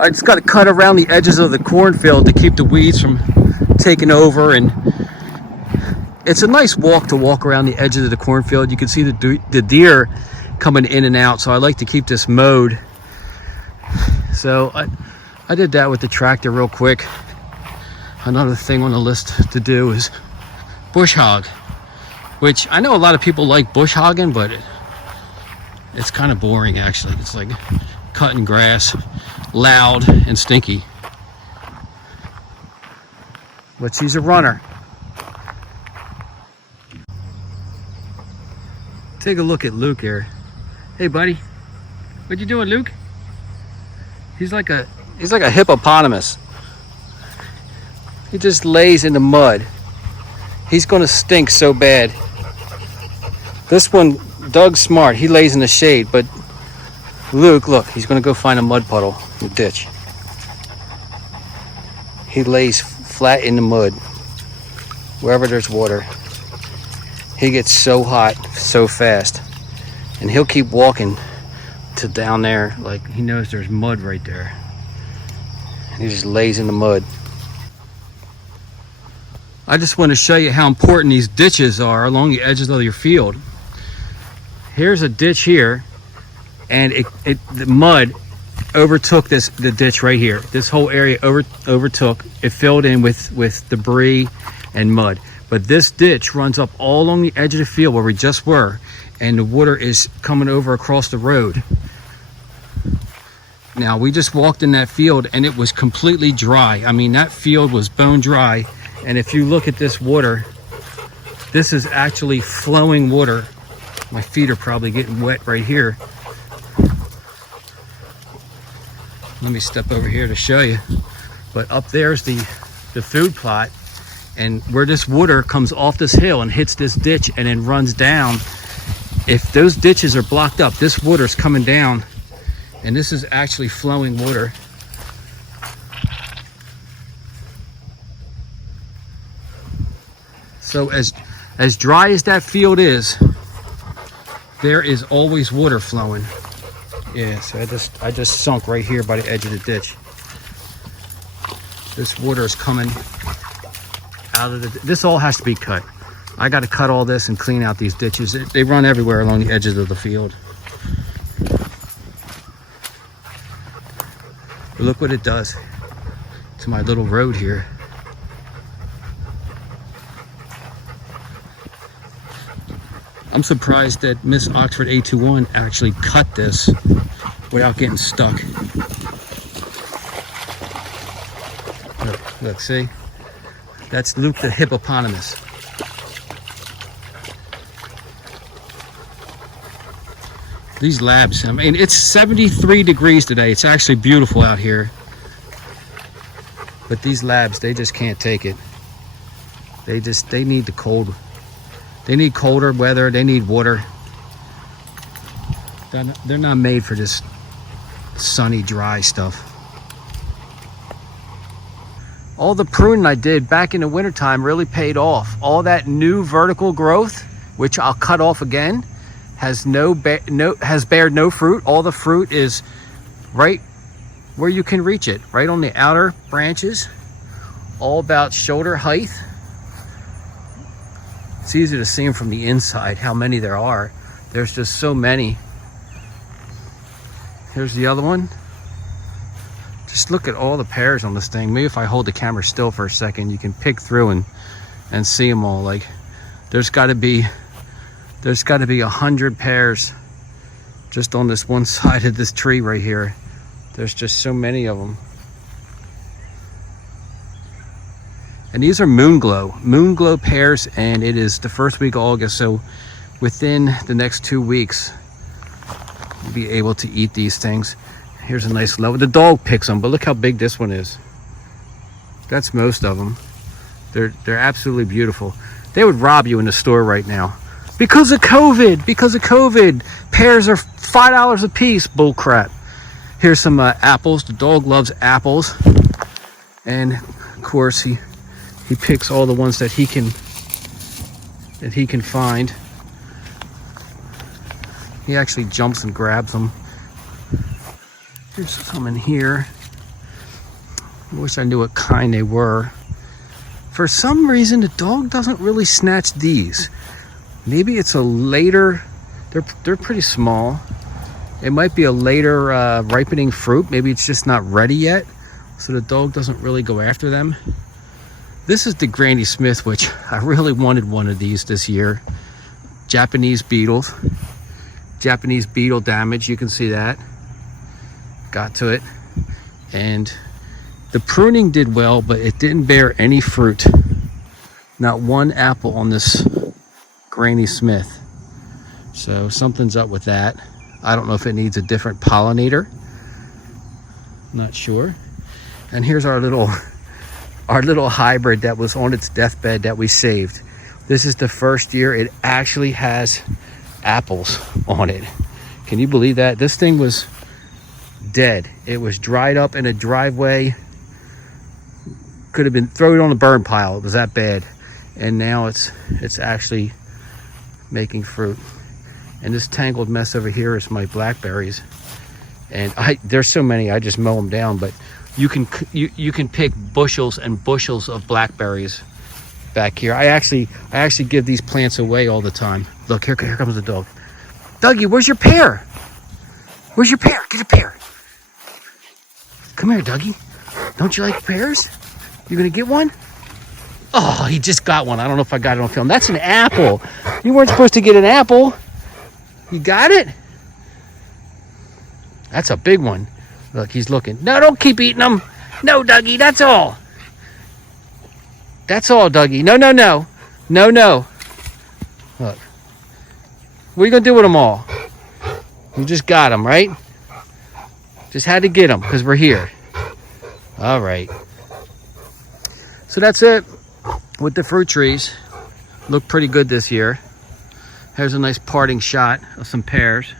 I just got to cut around the edges of the cornfield to keep the weeds from taking over. And it's a nice walk to walk around the edges of the cornfield. You can see the deer coming in and out, so I like to keep this mowed. So I did that with the tractor real quick. Another thing on the list to do is bush hog, which I know a lot of people like bush hogging, but it's kind of boring actually. It's like cutting grass, loud and stinky. But she's a runner. Take a look at Luke here. Hey buddy, what you doing, Luke? He's like a hippopotamus. He just lays in the mud. He's gonna stink so bad. This one, Doug's smart. He lays in the shade, but Luke, look, he's gonna go find a mud puddle in the ditch. He lays flat in the mud, wherever there's water. He gets so hot so fast, and he'll keep walking to down there like he knows there's mud right there. He just lays in the mud. I just want to show you how important these ditches are along the edges of your field. Here's a ditch here, and the mud overtook the ditch right here. This whole area overtook. It filled in with debris and mud. But this ditch runs up all along the edge of the field where we just were, and the water is coming over across the road. Now, we just walked in that field and it was completely dry. I mean, that field was bone dry. And if you look at this water, this is actually flowing water. My feet are probably getting wet right here. Let me step over here to show you. But up there's the food plot. And where this water comes off this hill and hits this ditch and then runs down, if those ditches are blocked up, this water is coming down, and this is actually flowing water. So as dry as that field is, there is always water flowing. Yeah, so I just sunk right here by the edge of the ditch. This water is coming out of this all has to be cut. I got to cut all this and clean out these ditches. They run everywhere along the edges of the field. But look what it does to my little road here. I'm surprised that Miss Oxford 821 actually cut this without getting stuck. Look, see? That's Luke the hippopotamus. These labs, I mean, it's 73 degrees today. It's actually beautiful out here. But these labs, they just can't take it. They need the cold. They need colder weather. They need water. They're not made for this sunny, dry stuff. All the pruning I did back in the wintertime really paid off. All that new vertical growth, which I'll cut off again, has bared no fruit. All the fruit is right where you can reach it, right on the outer branches, all about shoulder height. It's easy to see them from the inside, how many there are. There's just so many. Here's the other one. Just look at all the pears on this thing. Maybe if I hold the camera still for a second, you can pick through and see them all. Like, there's got to be 100 pears just on this one side of this tree right here. There's just so many of them. And these are Moonglow pears, and it is the first week of August. So within the next 2 weeks, you'll be able to eat these things. Here's a nice level. The dog picks them, but look how big this one is. That's most of them. They're absolutely beautiful. They would rob you in the store right now. Because of COVID, pears are $5 a piece. Bull crap. Here's some apples. The dog loves apples. And of course he picks all the ones that he can find. He actually jumps and grabs them. There's some in here. I wish I knew what kind they were. For some reason, the dog doesn't really snatch these. Maybe it's a later, they're pretty small. It might be a later ripening fruit. Maybe it's just not ready yet, so the dog doesn't really go after them. This is the Granny Smith, which I really wanted one of these this year. Japanese beetles. Japanese beetle damage, you can see that. Got to it. And the pruning did well, but it didn't bear any fruit. Not one apple on this Granny Smith. So something's up with that. I don't know if it needs a different pollinator. Not sure. And here's our little hybrid that was on its deathbed that we saved. This is the first year it actually has apples on it. Can you believe that? This thing was dead. It was dried up in a driveway. Could have been thrown on the burn pile. It was that bad. And now it's actually making fruit. And this tangled mess over here is my blackberries. And there's so many, I just mow them down, but you can pick bushels and bushels of blackberries back here. I actually give these plants away all the time. Look, here comes the dog. Dougie, where's your pear? Where's your pear? Get a pear. Come here, Dougie. Don't you like pears? You gonna get one? Oh, he just got one. I don't know if I got it on film. That's an apple. You weren't supposed to get an apple. You got it? That's a big one. Look, he's looking. No, don't keep eating them. No, Dougie, that's all. That's all, Dougie. No, no, no. No, no. Look. What are you going to do with them all? You just got them, right? Just had to get them because we're here. All right. So that's it with the fruit trees. Look pretty good this year. Here's a nice parting shot of some pears.